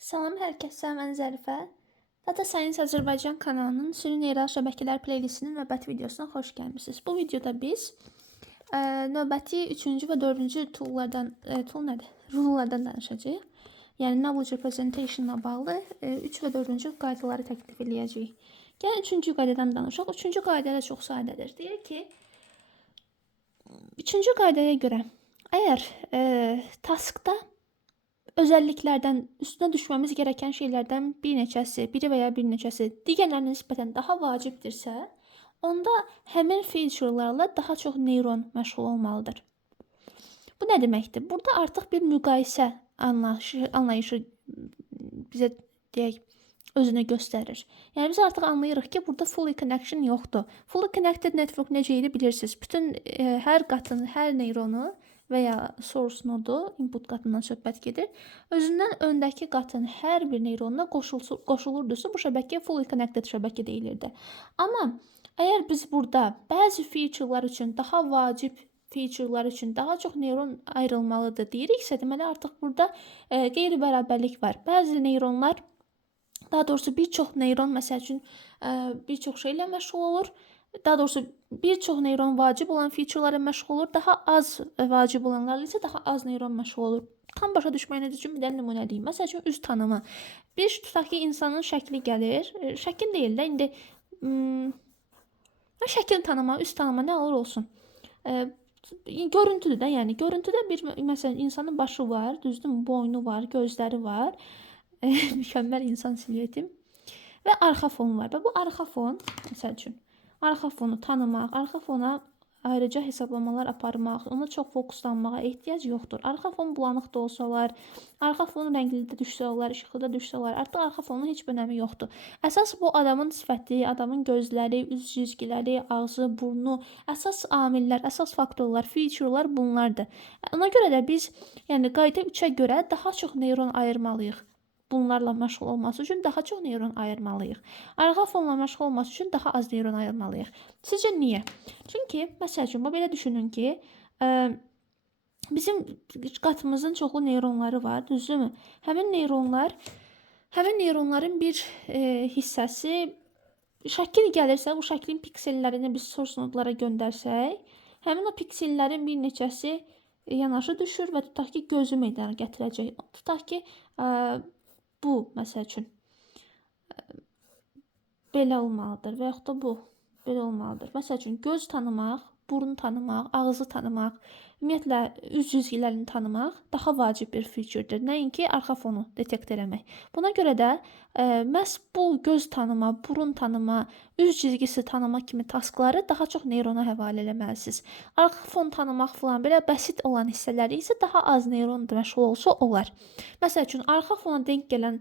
Salam hər kəsə, mən Zərifə. Data Science Azərbaycan kanalının süni neyral şəbəkələr playlistinin növbəti videosuna xoş gəlmisiniz. Bu videoda biz növbəti 3-cü və 4-cü rullardan danışacağıq. Yəni knowledge representation-la bağlı 3 və 4-cü qaydaları təklif edəcəyik. Gəlin 3-cü qaydadan danışaq. 3-cü qayda da çox sadədir. Deyir ki, 3-cü qaydaya görə əgər taskda özəlliklərdən, üstünə düşməmiz gerəkən şeylərdən bir neçəsi, biri və ya bir neçəsi digərlərinə nisbətən daha vacibdirsə, onda həmin featurelarla daha çox neyron məşğul olmalıdır. Bu nə deməkdir? Burada artıq bir müqayisə anlayışı bizə deyək, özünü göstərir. Yəni biz artıq anlayırıq ki, burada fully connection yoxdur. Fully connected network necə idi bilirsiniz. Bütün hər qatın, hər neyronu və ya source nodu, input qatından söhbət gedir. Özündən öndəki qatın hər bir neyronuna qoşulurdusa, bu şəbəkəyə fully connected şəbəkə deyilirdi. Amma əgər biz burada bəzi featurelar üçün, daha vacib featurelar üçün daha çox neyron ayrılmalıdır deyiriksə, deməli artıq burada qeyri-bərabərlik var. Bəzi neyronlar, daha doğrusu bir çox neyron məsəl üçün bir çox şeylə məşğul olur. Daha doğrusu bir çox neyron vacib olan featurelara məşğul olur, daha az vacib olanlarla isə daha az neyron məşğul olur. Tam başa düşməyiniz üçün bir dənə nümunə deyim. Məsəl üçün üz tanıma. Bir tutaq ki, insanın şəkli gəlir. Şəkil deyil də, indi şəkil tanıma, üz tanıma nə olur olsun. Görüntüdür də, yəni görüntüdə bir məsələn insanın başı var, düzdürmü? Boynu var, gözləri var. Mükəmməl insan silüetim və arxa fon var. Və bu arxa fon, məsəl üçün, arxa fonu tanımaq, arxa fona ayrıca hesablamalar aparmaq, ona çox fokuslanmağa ehtiyac yoxdur. Arxa fon bulanıq da olsa olar, arxa fon rəngli də düşsə olar, işıqlı da düşsə olar. Artıq arxa fonun heç bir önəmi yoxdur. Əsas bu adamın sifəti, adamın gözləri, üz cizgiləri, ağzı, burnu, əsas amillər, əsas faktorlar, featurelar bunlardır. Ona görə də biz, yəni qayda 3-ə görə daha çox neyron ayırmalıyıq. Bunlarla məşğul olması üçün daha çox neyron ayırmalıyıq. Arxa fonla məşğul olması üçün daha az neyron ayırmalıyıq. Sizcə niyə? Çünki, məsəl üçün, belə düşünün ki, bizim qatımızın çoxlu neyronları var, düzdürmü? Həmin neyronların bir hissəsi şəkil gəlirsə, bu şəklin piksellərini biz source nodlara göndərsək, həmin o piksellərin bir neçəsi yanaşı düşür və tutaq ki, gözü meydana gətirəcək. Tutaq ki, bu, məsəl üçün, belə olmalıdır və yaxud da bu, belə olmalıdır. Məsəl üçün, göz tanımaq, burun tanımaq, ağzı tanımaq, ümumiyyətlə, üz cizgilərini tanımaq daha vacib bir featuredir. Nəinki arxa fonu detekt eləmək. Buna görə də məhz bu göz tanıma, burun tanıma, üz cizgisi tanıma kimi taskları daha çox neyrona həvalə eləməlisiniz. Arxa fon tanımaq falan belə bəsit olan hissələri isə daha az neyron məşğul olsa olar. Məsəl üçün, arxa fona denk gələn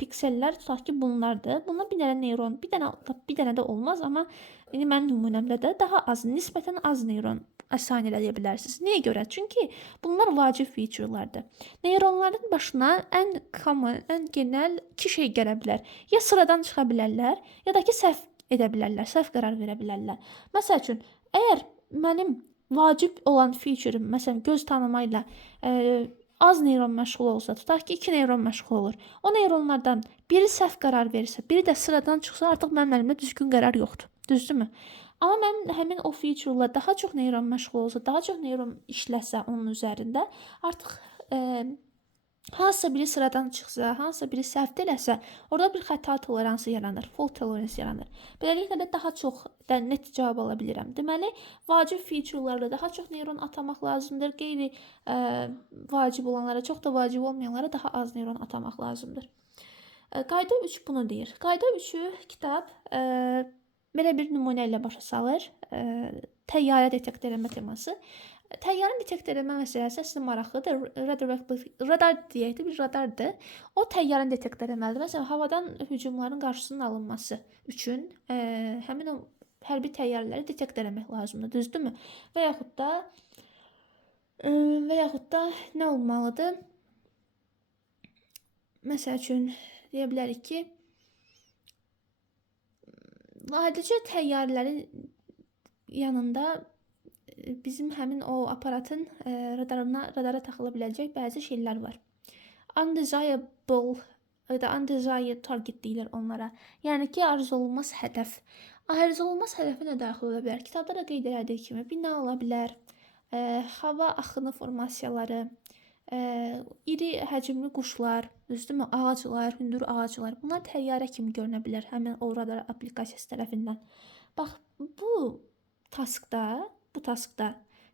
piksellər tutaq ki, bunlardır. Bunlar bir dənə neyron, bir dənə də olmaz, amma indi mənim nümunəmdə də daha az, nisbətən az neyron assign eləyə bilərsiniz. Niyə görə? Çünki bunlar vacib featurelardır. Neyronların başına ən common, ən genel 2 şey gələ bilər. Ya sıradan çıxa bilərlər, ya da ki, səhv edə bilərlər, səhv qərar verə bilərlər. Məsəl üçün, əgər mənim vacib olan feature'ım, məsələn, göz tanıma ilə az neyron məşğul olsa, tutaq ki, 2 neyron məşğul olur. O neyronlardan biri səhv qərar verirsə, biri də sıradan çıxsa, artıq mənim əlimdə düzgün qərar yoxdur. Düzdürmü? Amma mən həmin o feature-la daha çox neyron məşğul olsa, daha çox neyron işləsə onun üzərində, artıq hansısa biri sıradan çıxsa, hansısa biri səhv eləsə, orada bir xəta toleransı yaranır, fault tolerance yaranır. Beləliklə də daha çox net cavab ala bilirəm. Deməli, vacib featurelarla daha çox neyron atamaq lazımdır, qeyri vacib olanlara, çox da vacib olmayanlara daha az neyron atamaq lazımdır. Qayda 3 bunu deyir. Qayda 3-ü kitab belə bir nümunə ilə başa salır. Təyyarə detekt eləmə teması. Təyyarə detekt eləmə məsələsi əslində maraqlıdır. Radar deyək də, bir radardır. O təyyarəni detekt eləməlidir. Məsələn, havadan hücumların qarşısının alınması üçün həmin o hərbi təyyarələri detekt eləmək lazımdır, düzdürmü? Və yaxud da nə olmalıdır? Məsəl üçün, deyə bilərik ki, adicə təyyarələrin yanında bizim həmin o aparatın radara taxıla biləcək bəzi şeylər var. Undesirable ya da undesired target deyilir onlara. Yəni ki, arzu olunmaz hədəf. Arzu olunmaz hədəfə nə daxil ola bilər? Kitabda da qeyd elədiyi kimi bina ola bilər, hava axını formasiyaları, iri həcmli quşlar, düzdürmü? Ağaclar, hündür ağaclar. Bunlar təyyarə kimi görünə bilər həmin o radar applikasiyası tərəfindən. Bax, bu taskda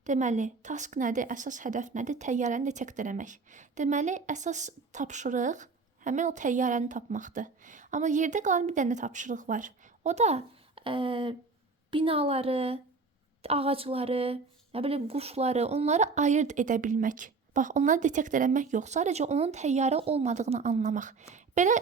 deməli, task nədir? Əsas hədəf nədir? Təyyarəni detekt etmək. Deməli, əsas tapşırıq həmin o təyyarəni tapmaqdır. Amma yerdə qalan bir dənə tapşırıq var. O da binaları, ağacları, nə bilim, quşları, onları ayırd edə bilmək. Bax, onları detekt etmək yox, sadəcə onun təyyarə olmadığını anlamaq. Belə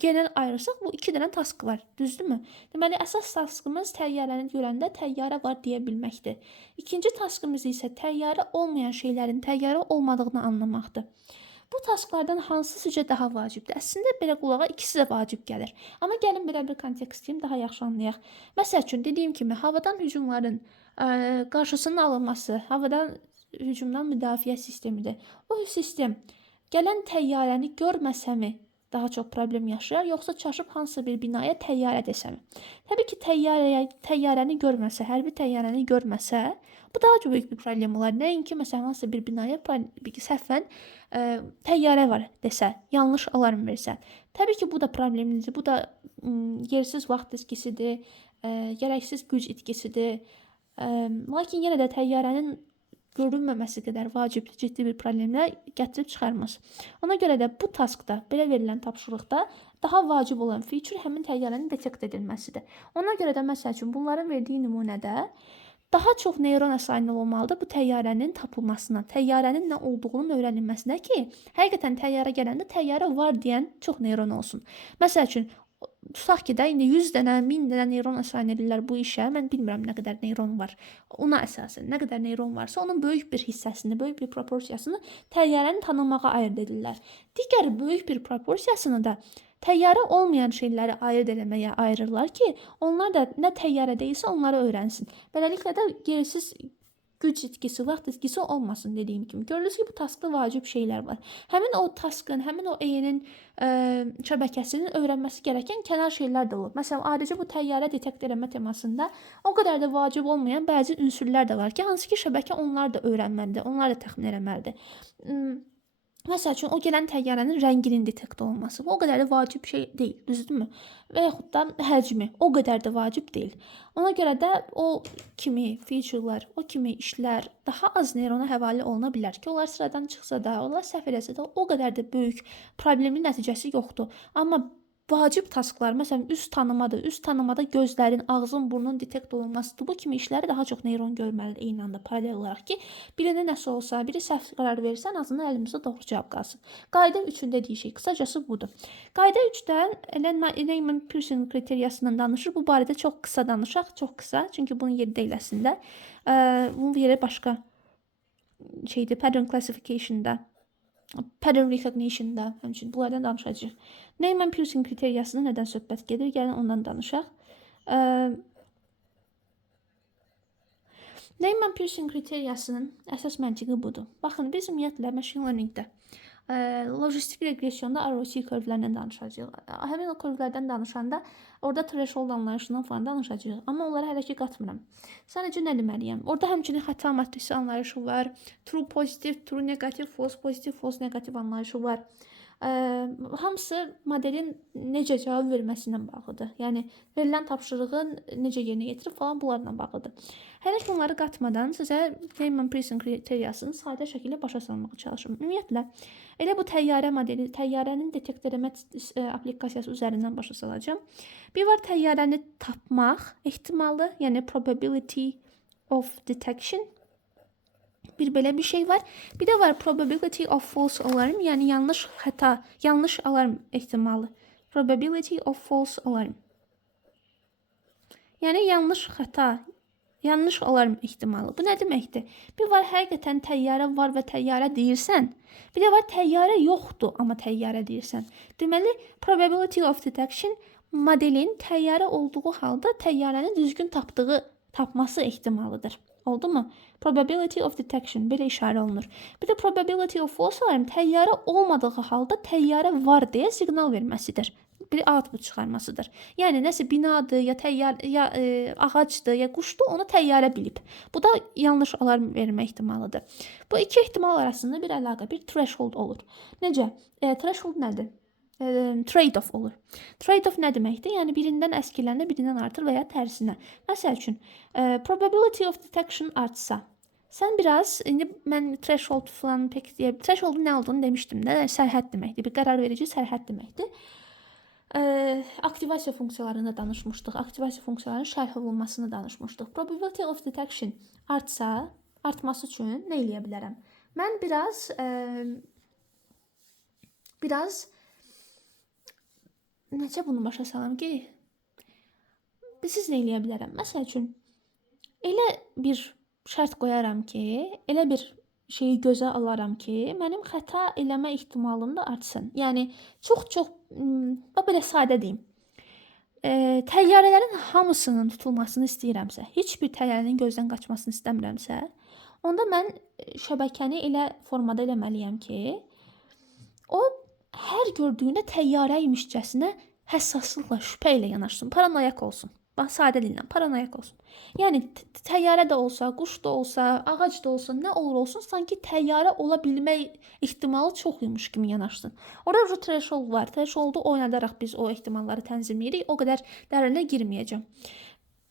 genel ayırırsaq bu 2 dənə task var, düzdürmü? Deməli, əsas taskımız təyyarəni görəndə təyyarə var deyə bilməkdir. İkinci taskımız isə təyyarə olmayan şeylərin təyyarə olmadığını anlamaqdır. Bu tasklardan hansı sizcə daha vacibdir? Əslində belə qulağa ikisi də vacib gəlir. Amma gəlin belə bir kontekst deyim, daha yaxşı anlayaq. Məsəl üçün, dediyim kimi, havadan hücumların qarşısının alınması, havadan hücumdan müdafiə sistemidir. O sistem gələn təyyarəni görməsəmi daha çox problem yaşayar, yoxsa çaşıb hansısa bir binaya təyyarə desəmi? Təbii ki, təyyarəni görməsə, hərbi təyyarəni görməsə, bu daha böyük bir problem olar. Nəinki, məsələn, hansısa bir binaya səhvən təyyarə var desə, yanlış alarm versə. Təbii ki, bu da problemlidir. Bu da yersiz vaxt itkisidir, gərəksiz güc itkisidir. Lakin yenə də təyyarənin görünməməsi qədər vacib, ciddi bir problemlə gətirib çıxarmaz. Ona görə də bu taskda, belə verilən tapşırıqda daha vacib olan feature həmin təyyarənin detekt edilməsidir. Ona görə də, məsəl üçün, bunların verdiyi nümunədə daha çox neyron assign olmalıdır bu təyyarənin tapılmasına, təyyarənin nə olduğunun öyrənilməsinə ki, həqiqətən təyyarə gələndə təyyarə var deyən çox neyron olsun. Məsəl üçün, tutaq ki də, indi 100 dənə, 1000 dənə neyron assign edirlər bu işə. Mən bilmirəm nə qədər neyron var. Ona əsasən, nə qədər neyron varsa, onun böyük bir hissəsini, böyük bir proporsiyasını təyyarəni tanımağa ayırd edirlər. Digər böyük bir proporsiyasını da təyyarə olmayan şeyləri ayırd eləməyə ayırırlar ki, onlar da nə təyyarə deyilsə onları öyrənsin. Beləliklə də yersiz güc itkisi, vaxt itkisi olmasın dediyim kimi. Görülür ki, bu taskda vacib şeylər var. Həmin o taskın, həmin o EYN-in şəbəkəsinin öyrənməsi gərəkən kənar şeylər də olur. Məsələn, ayrıca bu təyyarə detekt etmə temasında o qədər də vacib olmayan bəzi ünsürlər də var ki, hansı ki, şəbəkə onlar da öyrənməlidir, onlar da təxmin eləməlidir. Məsəl üçün, o gələn təyyarənin rənginin detekt olunması. Bu o qədər də vacib şey deyil, düzdürmü? Və yaxud da həcmi o qədər də vacib deyil. Ona görə də o kimi featurelar, o kimi işlər daha az neyrona həvalə oluna bilər ki, onlar sıradan çıxsa da, onlar səhv eləsə də o qədər də böyük problemin nəticəsi yoxdur. Amma vacib tasklar, məsələn, üz tanımadır. Üz tanımada gözlərin, ağzın, burnun detekt olunmasıdır. Bu kimi işləri daha çox neyron görməlidir eyni anda paralel olaraq ki, birinə nəsə olsa, biri səhv qərar verirsə, ən azından əlimizdə doğru cavab qalsın. Qayda 3-ün dediyi şey qısacası budur. Qayda 3-dən elə Neyman-Pearson kriteriyasından danışır. Bu barədə çox qısa danışaq, çox qısa, çünki bunun yeri deyil əslində. Bunun yeri başqa şeydir, pattern classification'da. Pattern recognition'da, həmçinin bunlardan danışacağıq. Neyman-Pearson kriteriyasında nədən söhbət gedir? Gəlin ondan danışaq. Neyman-Pearson kriteriyasının əsas məntiqi budur. Baxın, biz ümumiyyətlə machine learningdə lojistik reqressiyonda ROC curve'lərdən danışacağıq. Həmin o curve'lərdən danışanda orada threshold anlayışından falan danışacağıq. Amma onları hələ ki qatmıram. Sadəcə nə deməliyəm? Orada həmçinin xəta matrisi anlayışı var. True pozitiv, true negativ, false pozitiv, false negativ anlayışı var. Hamısı modelin necə cavab verməsindən bağlıdır. Yəni, verilən tapşırığın necə yerinə yetirib falan bunlarla bağlıdır. Hələ ki onları qatmadan sizə Neyman-Pearson kriteriyasını sadə şəkildə başa salmağa çalışım. Ümumiyyətlə, elə bu təyyarə modeli, təyyarənin detekt etmə applikasiyası üzərindən başa salacağım. Bir var təyyarəni tapmaq ehtimalı, yəni probability of detection. Bir belə bir şey var. Bir də var probability of false alarm, yəni yanlış alarm ehtimalı. Probability of false alarm. Yəni yanlış alarm ehtimalı. Bu nə deməkdir? Bir var həqiqətən təyyarə var və təyyarə deyirsən. Bir də var təyyarə yoxdur, amma təyyarə deyirsən. Deməli, probability of detection modelin təyyarə olduğu halda təyyarəni düzgün tapması ehtimalıdır. Oldu mu? Probability of detection belə işarə olunur. Bir də probability of false alarm təyyarə olmadığı halda təyyarə var deyə siqnal verməsidir. Bir output çıxarmasıdır. Yəni nəsə binadır, ya təyyar, ya ağacdır, ya quşdur, onu təyyarə bilib. Bu da yanlış alarm vermə ehtimalıdır. Bu iki ehtimal arasında bir əlaqə, bir threshold olur. Necə? Threshold nədir? Trade-off olur. Trade-off nə deməkdir? Yəni birindən əskiləndə birindən artır və ya tərsinə. Məsəl üçün, probability of detection artsa, sən biraz, indi mən threshold falan pek deyəm, thresholdun nə olduğunu demişdim də, sərhəd deməkdir, bir qərar verici sərhəd deməkdir. Aktivasiya funksiyalarını danışmışdıq. Aktivasiya funksiyalarının şərh olunmasını danışmışdıq. Probability of detection artsa, artması üçün nə eləyə bilərəm? Mən biraz necə bunu başa salam ki, siz nə eləyə bilərəm? Məsəl üçün, elə bir şərt qoyaram ki, elə bir şeyi gözə alaram ki, mənim xəta eləmə ehtimalım da artsın. Yəni, çox, belə sadə deyim. Təyyarələrin hamısının tutulmasını istəyirəmsə, heç bir təyyarənin gözdən qaçmasını istəmirəmsə, onda mən şəbəkəni elə formada eləməliyəm ki, o hər gördüyündə təyyarəymişcəsinə həssaslıqla, şübhə ilə yanaşsın, paranoyak olsun. Bax, sadə dillə, paranoyak olsun. Yəni, təyyarə də olsa, quş da olsa, ağac da olsa, nə olur olsun, sanki təyyarə ola bilmək ehtimalı çoxymuş kimi yanaşsın. Orada threshold var. Thresholdu oynadaraq biz o ehtimalları tənzimləyirik. O qədər dərinə girməyəcəm.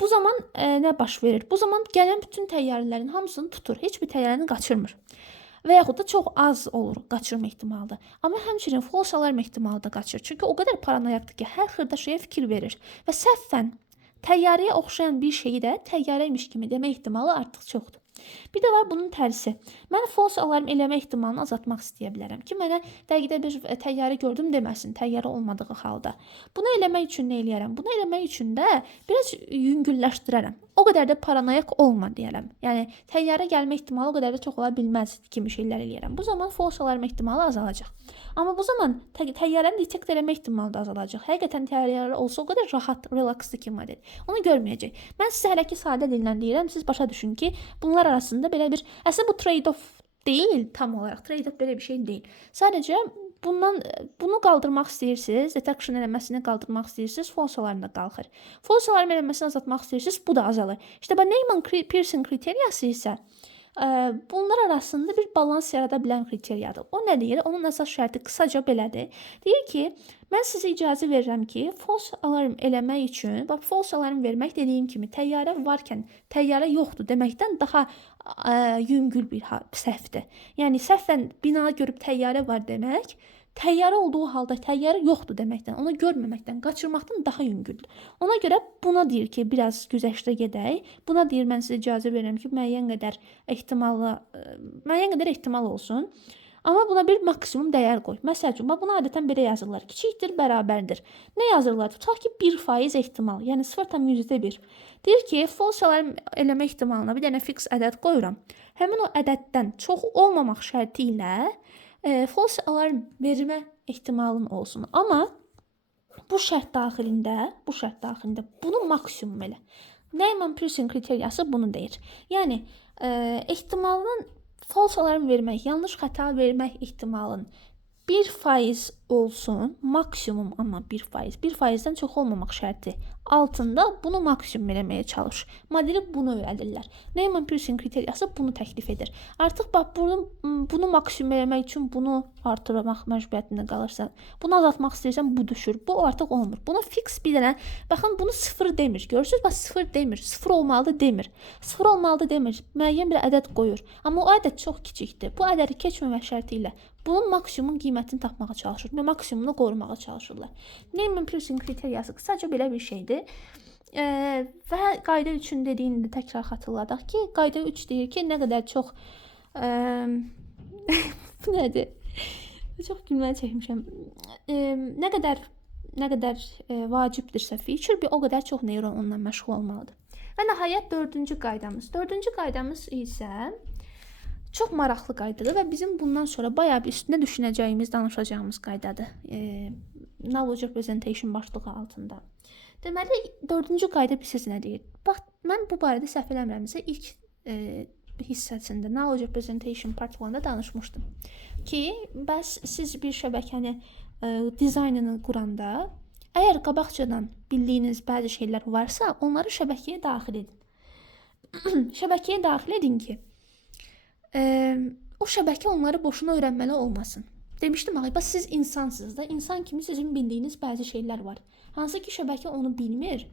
Bu zaman nə baş verir? Bu zaman gələn bütün təyyarələrin hamısını tutur. Heç bir təyyarəni qaçırmır. Və yaxud da çox az olur qaçırma ehtimalı. Amma həmçinin false alarm ehtimalı da qaçır. Çünki o qədər paranoyakdır ki, hər xırda şeyə fikir verir və səhvən təyyarəyə oxşayan bir şeyi də təyyarəymiş kimi demək ehtimalı artıq çoxdur. Bir də var bunun tərsi. Mən false alarm eləmə ehtimalını azaltmaq istəyə bilərəm ki, mənə dəqiqdə bir təyyarə gördüm deməsin, təyyarə olmadığı halda. Bunu eləmək üçün nə eləyərəm? Bunu eləmək üçün də biraz yüngülləşdirərəm. O qədər də paranoyak olma deyərəm. Yəni təyyarə gəlmə ehtimalı o qədər də çox ola bilməz kimi şeylər eləyərəm. Bu zaman false alarm ehtimalı azalacaq. Amma bu zaman təyyarəni detekt etmə ehtimalı da azalacaq. Həqiqətən təyyarə olsa o qədər rahat, relakslı ki model. Onu görməyəcək. Mən sizə hələ ki sadə dillə deyirəm, siz başa düşün ki, bunlar arasında belə bir, əslində bu trade-off deyil tam olaraq. Trade-off belə bir şey deyil. Sadəcə bunu qaldırmaq istəyirsiniz, detection eləməsini qaldırmaq istəyirsiniz, false alarm da qalxır. False alarm eləməsini azaltmaq istəyirsiniz, bu da azalır. İşte bu Neyman-Pearson kriteriyası isə bunlar arasında bir balans yarada bilən kriteriyadır. O nə deyir? Onun əsas şərti qısaca belədir. Deyir ki, mən sizə icazə verirəm ki, false alarm eləmək üçün, bax, false alarm vermək dediyim kimi, təyyarə varkən təyyarə yoxdur deməkdən daha yüngül bir səhvdir. Yəni, səhvən bina görüb təyyarə var demək, təyyarə olduğu halda təyyarə yoxdur deməkdən, onu görməməkdən, qaçırmaqdan daha yüngüldür. Ona görə buna deyir ki, biraz güzəştə gedək. Buna deyir, mən sizə icazə verirəm ki, müəyyən qədər ehtimal olsun. Amma buna bir maksimum dəyər qoy. Məsəl üçün, buna adətən belə yazırlar. Kiçikdir, bərabərdir. Nə yazırlar? Tutaq ki, 1% ehtimal, yəni 0,1. Deyir ki, false alarm eləmə ehtimalına bir dənə fix ədəd qoyuram. Həmin o ədəddən çox olmamaq şərti ilə false alarm vermə ehtimalın olsun. Amma bu şərt daxilində bunu maksimum elə. Neyman-Pearson kriteriyası bunu deyir. Yəni, ehtimalın false alarm vermək, yanlış xəta vermək ehtimalın 1% olsun, maksimum amma 1%. 1%-dən çox olmamaq şərti altında bunu maksimum eləməyə çalış. Modeli bunu öyrədirlər. Neyman-Pearson kriteriyası bunu təklif edir. Artıq bax, bunu maksimum eləmək üçün bunu artırmaq məcburiyyətində qalırsan. Bunu azaltmaq istəyirsən, bu düşür. Bu artıq olmur. Buna fix bir dənə, baxın, bunu 0 demir. Görürsünüz, bax, 0 demir. 0 olmalıdır demir. 0 olmalıdır demir. Müəyyən bir ədəd qoyur. Amma o ədəd çox kiçikdir. Bu ədədi keçməmək şərti ilə bunun maksimum qiymətini tapmağa çalışır və maksimumunu qorumağa çalışırlar. Neyman-Pearson kriteriyası qısaca belə bir şeydir. Və qayda 3-ün dediyini də təkrar xatırladaq ki, qayda 3 deyir ki, nə qədər çox bu nədir? Çox gülməli çəkmişəm. Nə qədər vacibdirsə feature, o qədər çox neyron onunla məşğul olmalıdır. Və nəhayət 4-cü qaydamız. 4-cü qaydamız isə çox maraqlı qaydadır və bizim bundan sonra bayağı bir üstünə düşünəcəyimiz, danışacağımız qaydadır. Knowledge representation başlığı altında. Deməli, 4-cü qayda sizə nə deyir? Bax, mən bu barədə səhv eləmirəmsə, ilk hissəsində, Knowledge Representation Part 1-da danışmışdım ki, bəs siz bir şəbəkəni dizaynını quranda, əgər qabaqcadan bildiyiniz bəzi şeylər varsa, onları şəbəkəyə daxil edin. Şəbəkəyə daxil edin ki, o şəbəkə onları boşuna öyrənməli olmasın. Demişdim axı, bəs siz insansınız da, insan kimi sizin bildiyiniz bəzi şeylər var. Hansı ki, şəbəkə onu bilmir.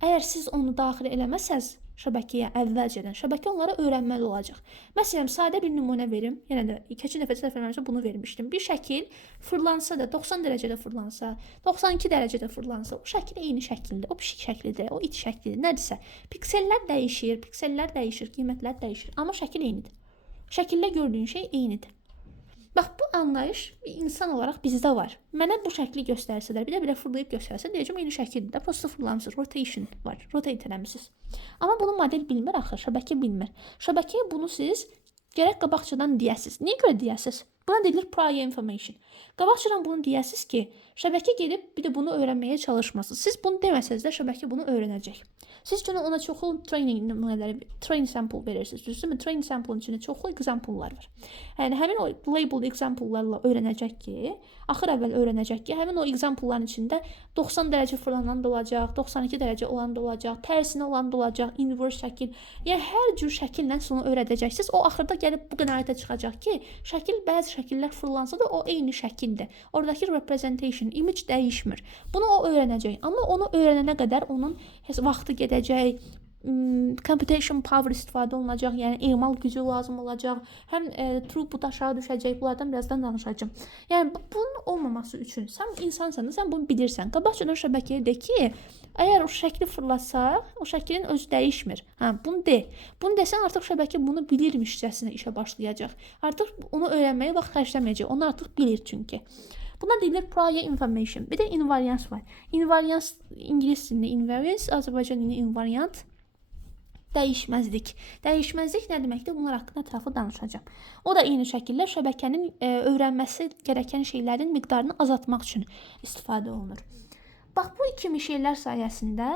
Əgər siz onu daxil eləməsəz şəbəkəyə əvvəlcədən, şəbəkə onları öyrənməli olacaq. Məsələn, sadə bir nümunə verim. Yenə də keçən dəfə səhv etmirəmsə bunu vermişdim. Bir şəkil fırlansa da, 90 dərəcədə fırlansa, 92 dərəcədə fırlansa, o şəkil eyni şəkildir. O pişik şəklidir, o it şəklidir, nədirsə. Piksellər dəyişir, qiymətlər dəyişir, amma şəkil eynidir. Şəkildə gördüyün şey eynidir. Bax, bu anlayış insan olaraq bizdə var. Mənə bu şəkli göstərsələr, bir də fırlayıb göstərsə, deyəcəm eyni şəkildir də, prosta fırlamısınız, rotation var, rotate eləmisiniz. Amma bunu model bilmir axı, şəbəkə bilmir. Şəbəkəyə bunu siz gərək qabaqcadan deyəsiz. Niyə görə deyəsiz? Buna deyilir prior information. Qabaqcadan bunu deyəsiz ki, şəbəkə gedib bir də bunu öyrənməyə çalışmasın. Siz bunu deməsəz də şəbəkə bunu öyrənəcək. Siz günə ona çoxlu training sample verirsiniz. Düzdürmü? Training sample'ın içində çoxlu example'lar var. Yəni həmin o labeled example'larla öyrənəcək ki, axır əvvəl öyrənəcək ki, həmin o example'ların içində 90 dərəcə fırlanan da olacaq, 92 dərəcə olan da olacaq, tərsinə olan da olacaq, inverse şəkil. Yəni hər cür şəkillə sonra öyrədəcəksiniz. O axırda gəlib bu qənaətə çıxacaq ki, bəzi şəkillər fırlansa da o eyni şəkildir. Oradakı representation, image dəyişmir. Bunu o öyrənəcək. Amma onu öyrənənə qədər onun vaxtı gedəcək, computation power istifadə olunacaq, yəni emal gücü lazım olacaq, həm throughput aşağı düşəcək, bunlardan birazdan danışacağım. Yəni bunun olmaması üçün sən insansan, sən bunu bilirsən. Qabaqcadan şəbəkəyə de ki, əgər o şəkli fırlatsaq, o şəklin özü dəyişmir. Bunu de. Bunu desən artıq şəbəkə bunu bilirmişcəsinə işə başlayacaq. Artıq onu öyrənməyə vaxt xərcləməyəcək. Onu artıq bilir çünki. Buna deyilir prior information. Bir də invariance var. Invariance ingilis dilində invariance, Azərbaycan dilində invariant. Dəyişməzlik. Dəyişməzlik nə deməkdir? Bunlar haqqında ətraflı danışacağam. O da eyni şəkildə şəbəkənin öyrənməsi gərəkən şeylərin miqdarını azaltmaq üçün istifadə olunur. Bax, bu kimi şeylər sayəsində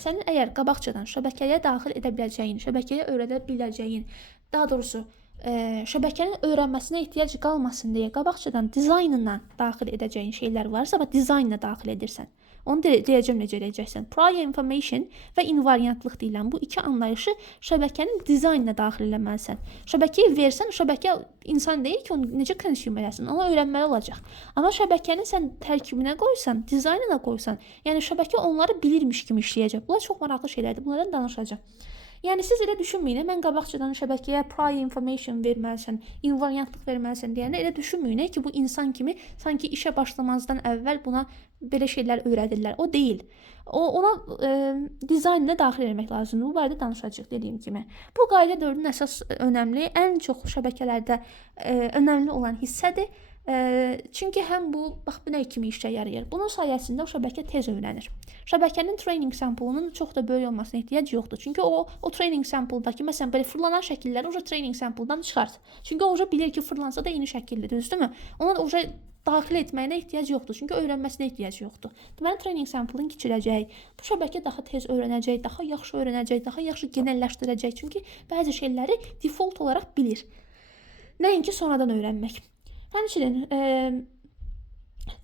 sənin əgər qabaqcadan şəbəkəyə daxil edə biləcəyin, şəbəkəyə öyrədə biləcəyin, daha doğrusu şəbəkənin öyrənməsinə ehtiyac qalmasın deyə qabaqcadan dizaynına daxil edəcəyin şeylər varsa, bax, dizaynına daxil edirsən. Onu deyəcəm necə edəcəksən. Prior information və invariantlıq deyilən bu iki anlayışı şəbəkənin dizaynına daxil eləməlisən. Şəbəkəyi versən, şəbəkə insan deyil ki, onu necə consume eləsin, onu öyrənməli olacaq. Amma şəbəkəni sən tərkibinə qoysan, dizaynına qoysan, yəni şəbəkə onları bilirmiş kimi işləyəcək. Bunlar çox maraqlı şeylərdir, bunlardan danışacağam. Yəni siz elə düşünməyin, mən qabaqcadan şəbəkəyə prior information verməlisən, invariantlıq verməlisən deyəndə elə düşünməyin ki, bu insan kimi sanki işə başlamazdan əvvəl buna belə şeylər öyrədirlər. O deyil. Ona dizaynına daxil etmək lazımdır. Bu barədə danışacağıq dediyim kimi. Bu qayda 4-ün əsas önəmli, ən çox şəbəkələrdə önəmli olan hissədir. Çünki həm bu, bax, bu nə kimi işə yarayır? Bunun sayəsində o şəbəkə tez öyrənir. Şəbəkənin training sample'unun çox da böyük olmasına ehtiyac yoxdur. Çünki o training sample'dakı, məsələn, belə fırlanan şəkilləri o training sample'dan çıxart. Çünki o bilir ki, fırlansa da eyni şəkildir, düzdürmü? Ona o daxil etməyinə ehtiyac yoxdur. Çünki öyrənməsinə ehtiyac yoxdur. Deməli, training sample'ın kiçiləcək. Bu şəbəkə daha tez öyrənəcək, daha yaxşı öyrənəcək, daha yaxşı genəlləşdirəcək. Çünki bəzi şeyləri default olaraq bilir. Nəinki sonradan öyrənmək. Həmçinin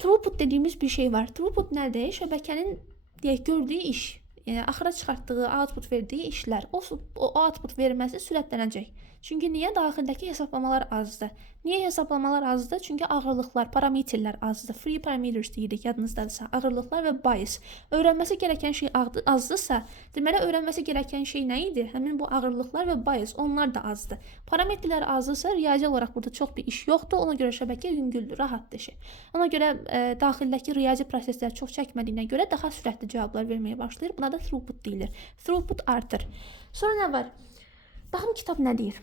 throughput dediyimiz bir şey var. Throughput nədir? Şəbəkənin gördüyü iş, yəni axıra çıxartdığı, output verdiyi işlər, o output verməsi sürətlənəcək. Çünki niyə? Daxildəki hesablamalar azdır. Niyə hesablamalar azdır? Çünki ağırlıqlar, parametrlər azdır. Free parameters deyirik, yadınızdadırsa. Ağırlıqlar və bias. Öyrənməsi gərəkən şey azdırsa, deməli öyrənməsi gərəkən şey nə idi? Həmin bu ağırlıqlar və bias, onlar da azdır. Parametrlər azdırsa, riyazi olaraq burada çox bir iş yoxdur. Ona görə şəbəkə yüngüldür, rahatdır işi. Ona görə daxildəki riyazi proseslər çox çəkmədiyinə görə daha sürətli cavablar verməyə başlayır. Buna da throughput deyilir. Throughput artır. Sonra nə var? Baxın, kitab nə deyir?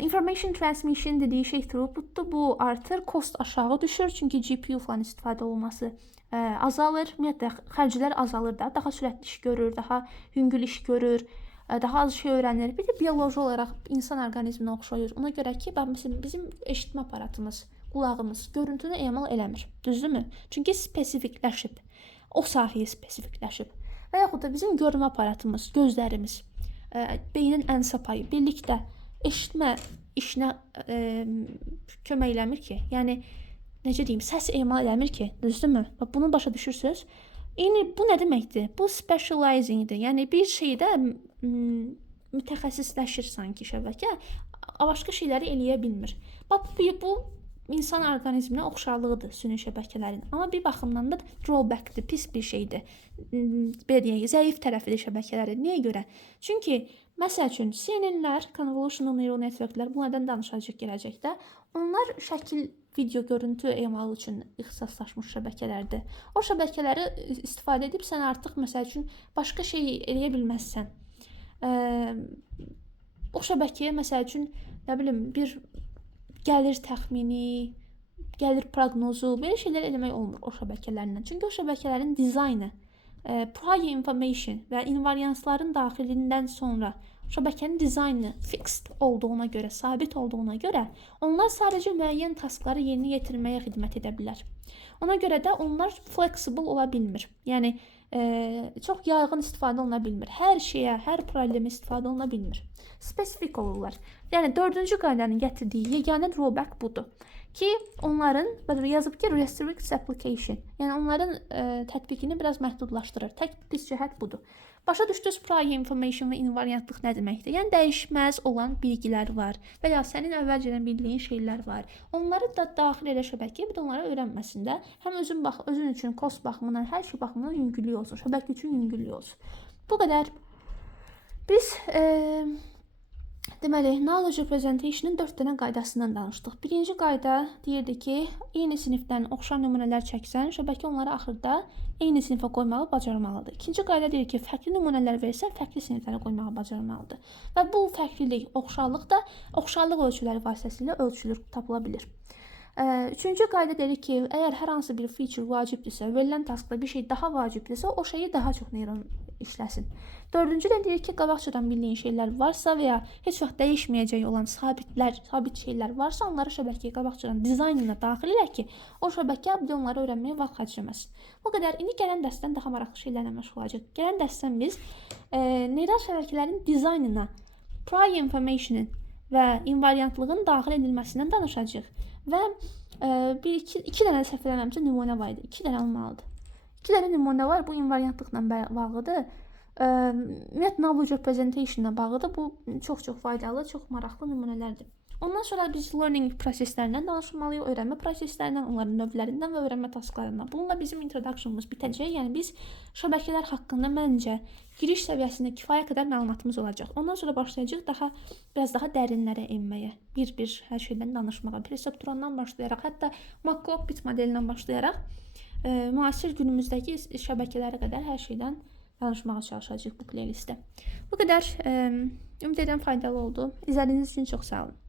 Information transmission dediyi şey throughputdur. Bu artır, cost aşağı düşür. Çünki GPU falan istifadə olması azalır. Ümumiyyətlə, xərclər azalır da. Daha sürətli iş görür, daha yüngül iş görür, daha az şey öyrənir. Bir də bioloji olaraq insan orqanizminə oxşayır. Ona görə ki, bizim eşitmə aparatımız, qulağımız görüntünü emal eləmir. Düzdürmü? Çünki spesifikləşib. O sahəyə spesifikləşib. və yaxud da bizim görmə aparatımız, gözlərimiz, beynin ən sapayı birlikdə eşitmə işinə kömək eləmir ki. Yəni necə deyim, səs emal eləmir ki, düzdürmü? Bax bunu başa düşürsüz? Yəni bu nə deməkdir? Bu specializingdir. Yəni bir şeydə mütəxəssisləşir sanki şəbəkə, başqa şeyləri eləyə bilmir. Bax bu insan orqanizminə oxşarlığıdır süni şəbəkələrin. Amma bir baxımdan da drawbackdir, pis bir şeydir. Belə deyək, zəif tərəfidir şəbəkələrin. Niyə görə? Çünki məsəl üçün CNN-lər, convolutional neural networklər bunlardan danışacağıq gələcəkdə. Onlar şəkil, video, görüntü emalı üçün ixtisaslaşmış şəbəkələrdir. O şəbəkələri istifadə edib sən artıq məsəl üçün başqa şey eləyə bilməzsən. O şəbəkəyə məsəl üçün nə bilim bir gəlir təxmini, gəlir proqnozu, belə şeylər eləmək olmur o şəbəkələrlə. Çünki o şəbəkələrin dizaynı, prior information və invariansların daxilindən sonra şəbəkənin dizaynı fixed olduğuna görə, sabit olduğuna görə onlar sadəcə müəyyən taskları yerinə yetirməyə xidmət edə bilər. Ona görə də onlar flexible ola bilmir. Yəni çox yaygın istifadə oluna bilmir. Hər şeyə, hər problemə istifadə oluna bilmir. Spesifik olurlar. Yəni 4-cü qaydanın gətirdiyi yeganə drawback budur ki, onların yazıb ki, restricts application. Yəni onların tətbiqini biraz məhdudlaşdırır. Tək pis cəhət budur. Başa düşdünüz prior information və invariantlıq nə deməkdir? Yəni dəyişməz olan bilgilər var və ya sənin əvvəlcədən bildiyin şeylər var. Onları da daxil elə şəbəkəyə, bir də onları öyrənməsində həm özün üçün kost baxımından, hər şey baxımından yüngüllük olsun. Şəbəkə üçün yüngüllük olsun. Bu qədər. Biz deməli, knowledge representation'ın 4 dənə qaydasından danışdıq. Birinci qayda deyirdi ki, eyni sinifdən oxşar nümunələr çəksən, şəbəkə onları axırda eyni sinifə qoymağı bacarmalıdır. İkinci qayda deyir ki, fərqli nümunələr versə, fərqli siniflərə qoymağı bacarmalıdır. Və bu fərqlilik, oxşarlıq da oxşarlıq ölçüləri vasitəsilə ölçülür, tapıla bilir. Üçüncü qayda deyir ki, əgər hər hansı bir feature vacibdirsə, verilən taskda bir şey daha vacibdirsə, o şeyi daha çox neyron işləsin. Dördüncü də deyir ki, qabaqcadan bildiyin şeylər varsa və ya heç vaxt dəyişməyəcək olan sabit şeylər varsa, onları şəbəkəyə qabaqcadan dizaynına daxil elə ki, o şəbəkə onları öyrənməyə vaxt xərcləməsin. Bu qədər. İndi gələn dərsdən daha maraqlı şeylərlə məşğul olacağıq. Gələn dərsdən biz neural şəbəkələrin dizaynına, prior information'ın və invariantlığın daxil edilməsindən danışacağıq. Və iki dənə səhv eləməmcə nümunə var idi. 2 dənə olmalıdır. 2 dənə nümunə var. Bu invariantlıqla bağlıdır. Ümumiyyətlə knowledge representation-la bağlıdır. Bu çox faydalı, çox maraqlı nümunələrdir. Ondan sonra biz learning proseslərindən danışmalıyıq, öyrənmə proseslərindən, onların növlərindən və öyrənmə tasklarından. Bununla bizim introduction'ımız bitəcək. Yəni biz şəbəkələr haqqında məncə giriş səviyyəsində kifayət qədər məlumatımız olacaq. Ondan sonra başlayacağıq biraz daha dərinlərə enməyə, bir hər şeydən danışmağa, perseptrondan başlayaraq, hətta Markov-Bit modelindən başlayaraq müasir günümüzdəki şəbəkələrə qədər hər şeydən danışmağa çalışacağıq bu playlistdə. Bu qədər. Ümid edirəm faydalı oldu. İzlədiyiniz üçün çox sağ olun.